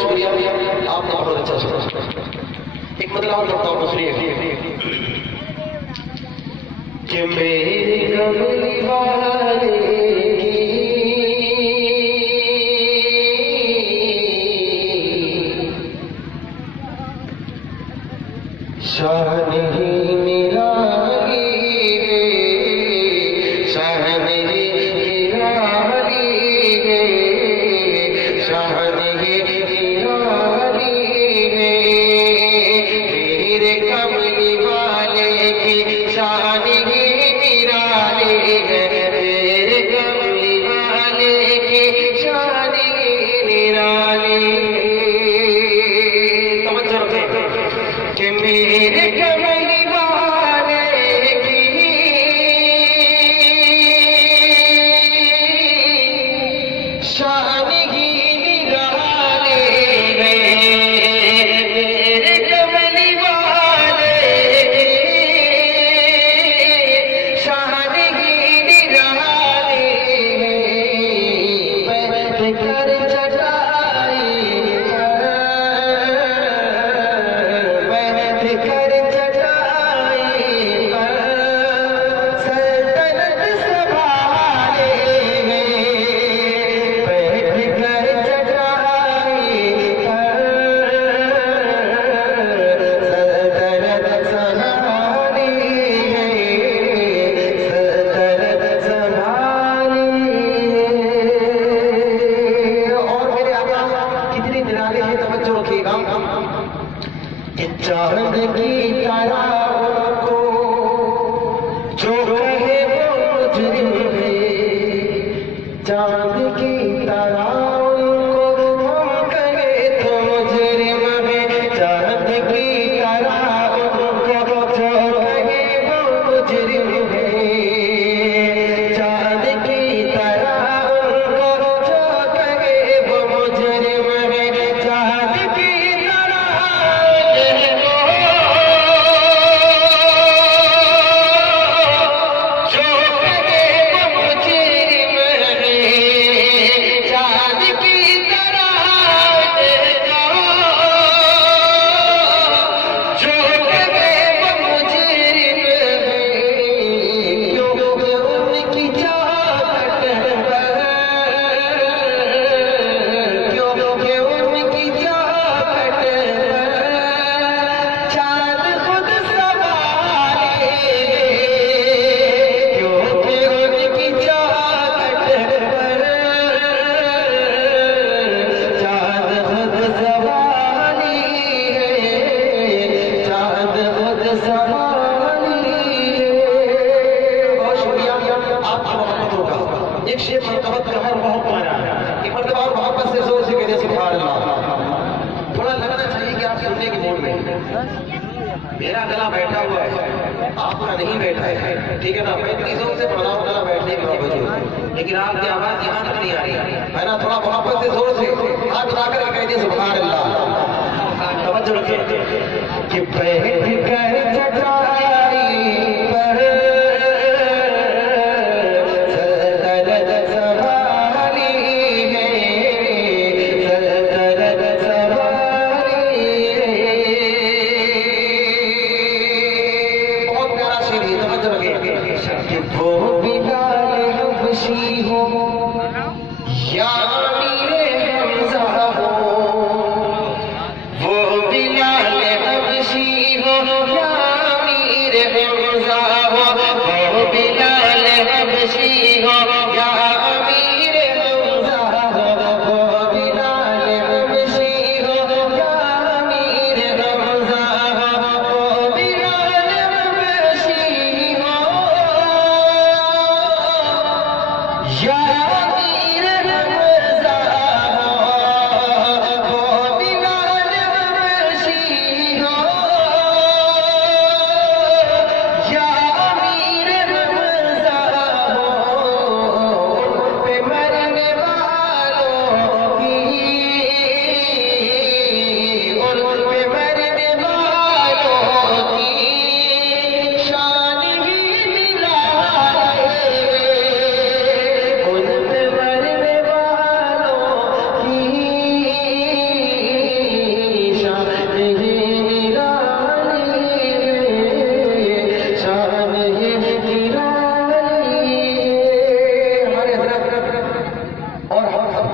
شکریہ آپ نے بہت اچھا سنا. ایک مطلب آپ کرتا ہوں سنیے کہ میرے کملی والے شان ہی نرالی ہے، شان ہی نرالی ہے، شان ہی نرالی ہے، میرے کملی والے کی شان ہی نرالی ہے، میرے کملی والے کی شان ہی نرالی ہے. توجہ رکھیں کہ میرے کملی والے کی شان ہی نرالی ہے، میرے کملی والے کی شان ہی نرالی ہے. بیٹھ کر چٹائی کر چٹائی پر سلطنت سنبھالے ہیں، بیٹھ کر چٹائی پر سلطنت سنبھالی ہے، سلطنت سنبھالی ہے. اور میرے آقا کتنی نرالی ہے، توجہ رکھیے گا. چاند کی طرح ان کو جو کہے وہ مجرم ہے، چاند کی طرح ان کو ہم کہے تو مجرم ہے، چاند کی طرح ان کو جو کہے وہ مجرم ہے، چاند کی طرح ان کو جو کہے وہ مجرم ہے، چاند کی میرا گلا بیٹھا ہوا ہے، آپ کا نہیں بیٹھا ہے، ٹھیک ہے نا. میں اتنی زور سے پڑھ رہا ہوں گلا بیٹھنے کی بات ہے، لیکن آپ کی آواز یہاں تک نہیں آ رہی ہے نا. تھوڑا محبت سے زور سے ہاتھ اٹھا کر کہہ دیے سبحان اللہ. توجہ رکھیں کہ بیٹھ کر چٹائی پر سلطنت سنبھالی ہے، سلطنت سنبھالی ہے. بہت پیارا شعر ہے، توجہ رکھیں کہ وہ بلال حبشی ہو یا امیر حمزہ ہو، وہ بلال حبشی ہو یا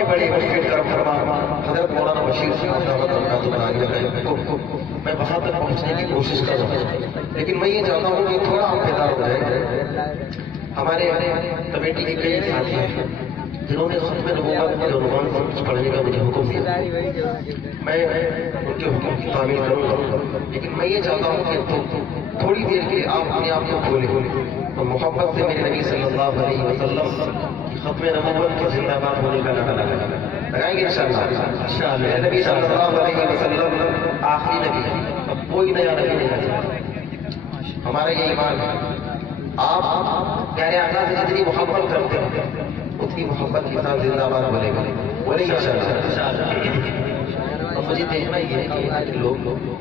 کے بڑے مشکل کرم فرما حضرت مولانا بشیر صاحب دعوت برکات بنائے کو میں وہاں تک پہنچنے کی کوشش کر رہا ہوں، لیکن میں یہ چاہتا ہوں کہ تھوڑا آپ بیدار ہو جائے۔ ہمارے کمیٹی کے کئی ساتھی ہیں جنہوں نے ختم نبوت کے عنوان پر کچھ پڑھنے کا مجھے حکم دیا، میں ان کے حکم کی تعمیل کروں گا، لیکن میں یہ چاہتا ہوں کہ تھوڑی دیر کے آپ اپنے آپ کو کھولیں اور محبت سے میرے نبی صلی اللہ علیہ وسلم کی ختم نبوت کے زندہ باد ہونے کا نعرہ لگائیں گے انشاءاللہ۔ میرے نبی صلی اللہ علیہ وسلم آخری نبی ہے، اب کوئی نیا نبی نہیں ہے، ہمارا یہ ایمان ہے۔ آپ پیارے آقا سے جتنی محبت کرتے ہیں اتنی محبت کے ساتھ زندہ باد بولے گا، بولیں گے انشاءاللہ۔ اور مجھے دیکھنا یہ ہے کہ یہاں کے لوگ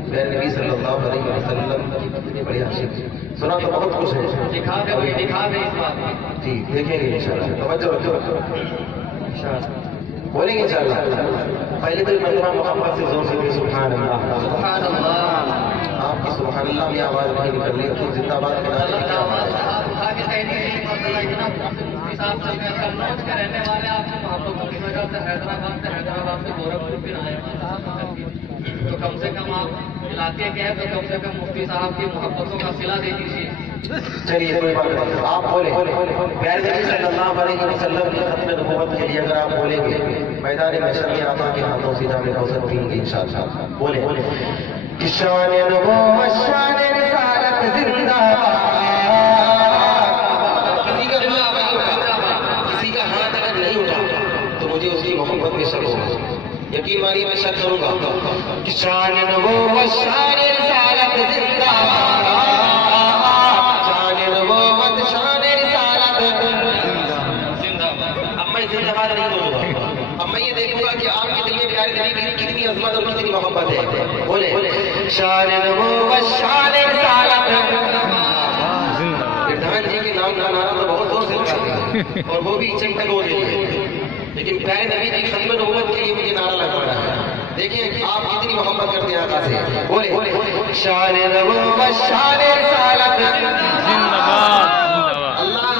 میرے نبی صلی اللہ علیہ وسلم کی کتنی بڑی عاشق سنا تو بہت خوش ہے، دکھا دیں جی، دیکھیں گے انشاءاللہ، توجہ رکھو، بولیں گے انشاءاللہ۔ پہلے تو مرتبہ محبت سے زور سے سبحان اللہ، سبحان اللہ۔ آپ کی سبحان اللہ میں آواز نہیں نکل رہی ہے، زندہ باد کے نعرے کی آواز ہے۔ صاحب چل گئے قنوج کے رہنے والے آپ کی محبتوں کی وجہ سے حیدرآباد سے گورکھپور بھی آئے، تو کم سے کم آپ علاقے کے ہیں تو کم سے کم مفتی صاحب کی محبتوں کا صلہ دے دیجیے۔ چلیے کوئی بات نہیں، آپ بولیں پیارے نبی صلی اللہ علیہ وسلم کی ختم نبوت کے لیے اگر آپ بولیں گے میدان محشر میں آقا کے ہاتھوں سے جام کوثر پئیں گے انشاءاللہ۔ بولیں کہ شان نبوت شان رسالت زندہ مجھے اس کی محبت میں شک ہوگا، یقین مانی میں شک کروں گا کہ شان نبوت شان رسالت زندہ باد، شان نبوت شان رسالت زندہ باد۔ اب میں زندہ باد نہیں بولوں گا، اب میں یہ دیکھوں گا کہ آپ کے دل میں پیارے نبی کی کتنی عظمت اور کتنی محبت ہے۔ بولے شان نبوت شان رسالت پردھان جی کے نام کا نعرہ تو بہت زور سے لگا اور وہ بھی چمٹک ہو رہی ہے، لیکن پیارے نبی کی ختم نبوت کے لیے مجھے نعرہ لگوانا ہے۔ دیکھیں آپ کتنی محبت کرتے ہیں آقا سے، بولے شان نبوت شان رسالت زندہ باد۔ اللہ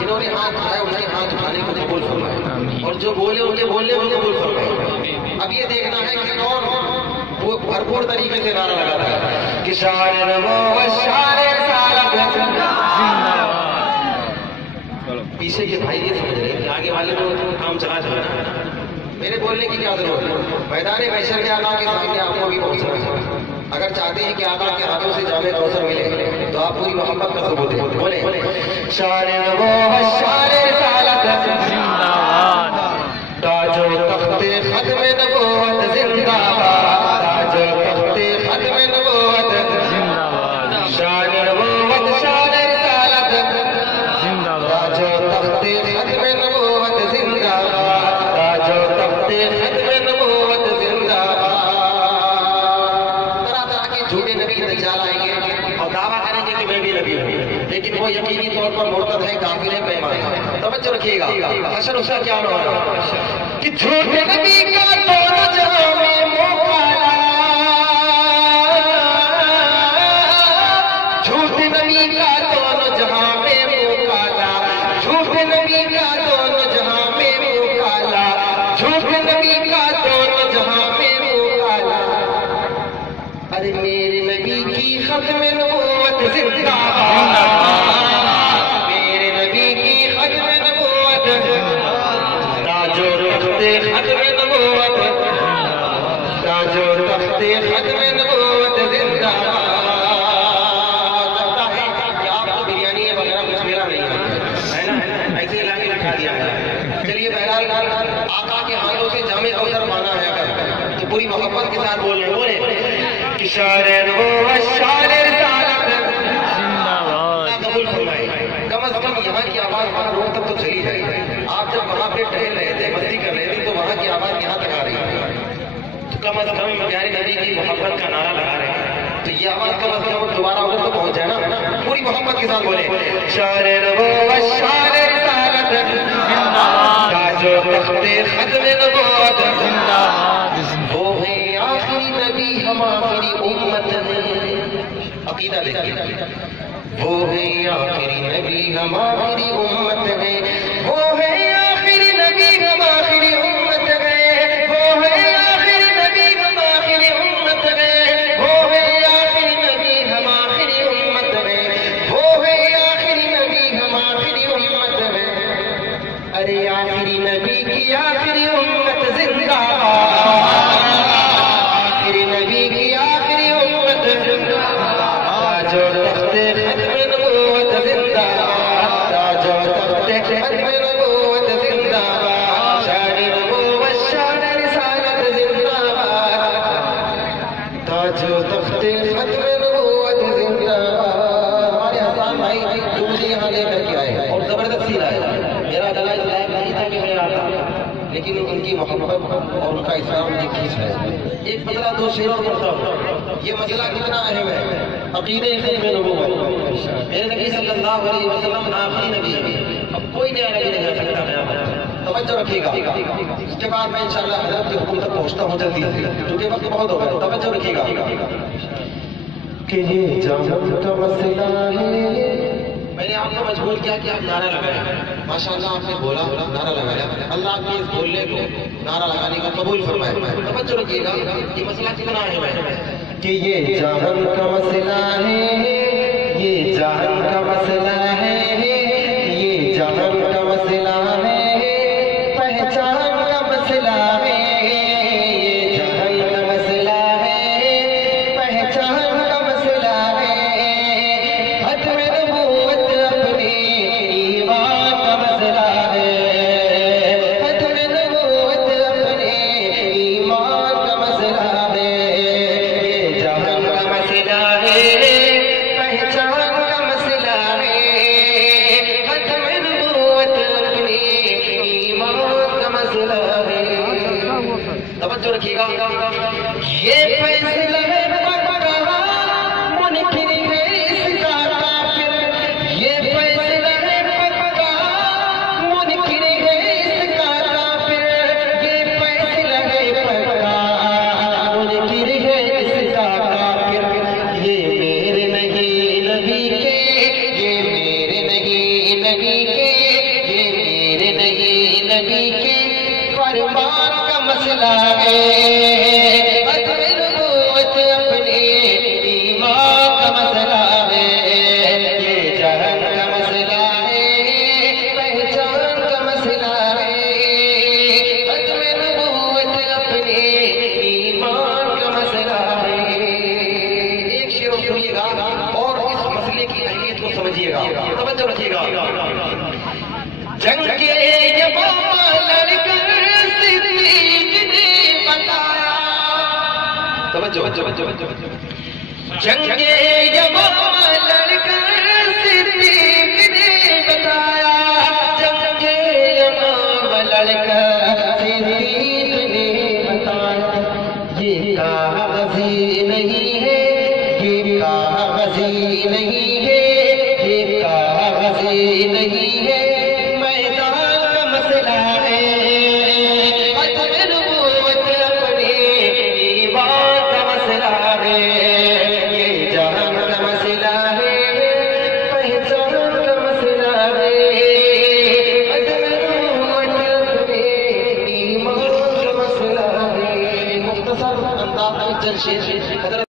جنہوں نے ہاتھ اٹھایا انہیں ہاتھ اٹھانے کو قبول فرمائے، اور جو بولے ان کے بولنے کو قبول فرمائے۔ اب یہ دیکھنا ہے کہ کون وہ بھرپور طریقے سے نعرہ لگاتا ہے کہ شان نبوت شان رسالت زندہ باد۔ پیچھے کے بھائی یہ سمجھ رہے ہیں کہ آگے والے کو کام چلا جانا، میرے بولنے کی کیا ضرورت ہے؟ میدان محشر میں آقا کے سامنے آپ کو بھی پہنچنا ہے۔ اگر چاہتے ہیں کہ آقا کے ہاتھوں سے جام کوثر ملے تو آپ پوری محبت کا ثبوت دیں، بولیں شان نبوت شان رسالت زندہ باد، تاج و تخت ختم نبوت زندہ باد، تاج و تخت ختم نبوت زندہ باد، شان نبوت شان رسالت زندہ باد، تاج و تخت ختم نبوت زندہ باد، تاج و تخت ختم نبوت زندہ باد۔ طرح طرح کے جھوٹے نبی دجال آئیں گے اور دعویٰ کریں گے کہ میں بھی نبی ہوں، لیکن وہ یقینی طور پر مرتد ہے، کافر ہے، بے ایمان ہے۔ توجہ رکھیے گا، حشر اس کا کیا ہوگا کہ جھوٹے نبی کا دونوں جہاں میں مقابلہ، جھوٹے نبی کا دونوں جہاں میں مقابلہ، جھوٹے نبی کا دونوں جہاں میں مقابلہ، جھوٹے نبی کا دونوں جہاں میں مقابلہ۔ ارے میرے نبی کی ختم نبوت زندہ باد، میرے نبی کی ختم نبوت، تاج و تخت ختم نبوت، تاج و تخت ختم نبوت زندہ باد۔ لگتا ہے کہ آپ کو بریانی وغیرہ کچھ میرا نہیں ہے نا، ایسے لا کے رکھا دیا ہے۔ چلیے بہرحال آقا کے ہاتھوں سے جامع کوثر پانا ہے اگر تو پوری محبت کے ساتھ بول رہے بولے کہ شان نبوت شان رسالت زندہ باد۔ قبول فرمائے، کم از کم یہاں کی آواز وہاں روڈ تک تو چلی جائے۔ آپ جب وہاں پہ ٹہل رہے تھے، مستی کر رہے تھے، تو وہاں کی آواز یہاں تک آ رہی ہے، تو کم از کم پیارے نبی کی محبت کا نعرہ لگا رہے ہیں، تو یہ آواز کم از کم دوبارہ ادھر تو پہنچ جائے نا۔ پوری محبت کے ساتھ بولے شان نبوت شان رسالت زندہ باد، تاج و تخت ختم نبوت زندہ باد۔ وہ ہے آخری نبی ہم آخری امت ہیں، عقیدہ دیکھیے، وہ ہے آخری نبی ہم آخری امت ہیں، وہ ہے آخری نبی ہم آخری امت لیکن ان کی محبت اور ان کا اسلام مجھے کھینچ ہے. ایک پتلا دو شیروں پڑھتا ہوں. یہ مسئلہ کتنا اہم ہے. عقیدہ ختم نبوت. میرے نبی صلی اللہ علیہ وسلم آخری نبی ہے. اب کوئی نیا نبی نہیں آ سکتا نیا. توجہ رکھیے گا. اس کے بعد میں انشاءاللہ حضرت کے حکم تک پہنچتا ہوں جلدی کیونکہ وقت بہت ہو گیا. توجہ رکھیے گا کہ یہ جان کا مسئلہ ہے. میں نے آپ کو مجبور کیا کہ آپ نعرہ لگائیں. ماشاءاللہ آپ نے بولا نعرہ لگایا. اللہ آپ کے اس بولنے کو نعرہ لگانے کا قبول فرمائے. توجہ رکھیے گا. یہ مسئلہ کتنا اہم ہے کہ یہ جان کا مسئلہ ہے. یہ جان کا مسئلہ ہے. یہ جان کا مسئلہ ہے. پہچان کا مسئلہ ہے. یہ جان کا مسئلہ ہے. پہچان کا مسئلہ ہے. ختم نبوت اپنے ایمان کا مسئلہ ہے. ختم نبوت اپنے ایمان کا مسئلہ ہے. یہ جان کا مسئلہ ہے. پہچان کا مسئلہ ہے. ختم نبوت اپنے ایمان کا مسئلہ ہے. توجہ رکھیے گا. یہ فیصلہ ہے پکا منکر ہے اس کا کافر. یہ فیصلہ ہے پکا منکر ہے اس کا کافر. یہ فیصلہ ہے پکا منکر ہے اس کا کافر. یہ میرے نہیں نبی کے. یہ میرے نہیں نبی کے. یہ میرے نہیں نبی کے فرمان کا مسئلہ ہے. ختم نبوت اپنے ایمان کا مسئلہ ہے. یہ جہان کا مسئلہ ہے. پہچان کا مسئلہ ہے. ختم نبوت اپنے ایمان کا مسئلہ ہے. ایک شعر سنیے گا اور اس مسئلے کی اہمیت کو سمجھیے گا. توجہ رکھیے گا. جنگ کے یمامہ لڑ کر صدیق نے بتایا. توجہ. جنگ کے یمامہ لڑ کر صدیق نے بتایا. جنگ کے یمامہ لڑ کر صدیق نے بتایا. یہ کاغذی نہیں ہے. یہ کاغذی نہیں ہے. یہ کاغذی نہیں ہے. میدان کا مسئلہ ہے. ختم نبوت اپنے ایمان کا مسئلہ ہے. یہ جہان کا مسئلہ ہے. پہچان کا مسئلہ ہے. ختم نبوت اپنے ایمان کا مسئلہ ہے. مختصر انداز میں چند شعر حضرت